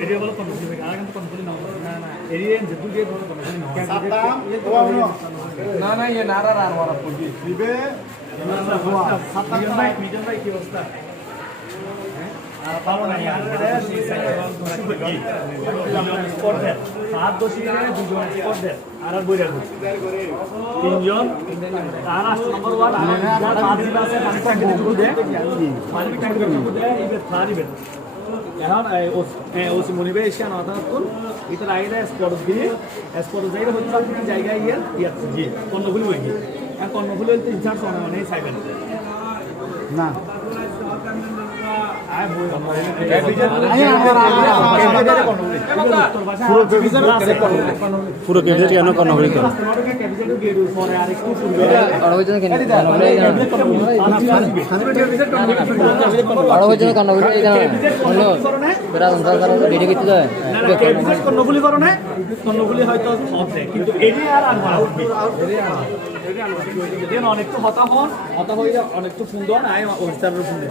Area বলো control হবে আর কিন্তু কন্ট্রোল না না না এরিয়া যে দুটো বলো কন্ট্রোল না সাতাম না না ইয়ে নারা রান ওরা পুজি দিবে মিজন ভাই মিজন ভাই কি অবস্থা আর বইরা তিনজন তার আট নম্বর দিন আছে হচ্ছে জায়গায় ইয়ে ইয়াচ্ছে জি, কর্ণফুলি হয়ে গিয়ে কর্ণফুলি হইতে ইনচার্জ অনেক অনেক চাইবেন না। পুরো ক্যাবিনেট কেন কর্ণফুলি করে পরে আরেকটু পূর্বে বড় হয়েছে কেন কান্নাগুলো এই জানা বড় হয়েছে কান্নাগুলো এই জানা হলো বেড়া সংসার করার ভিডিও করতে যায় কর্ণফুলি করো না কর্ণফুলি হয়তো কিন্তু এরিয়া আর আনবার দেন অনেক তো হতা হন হতা হইলে অনেক তো সুন্দর আয় অনুষ্ঠানের সুন্দর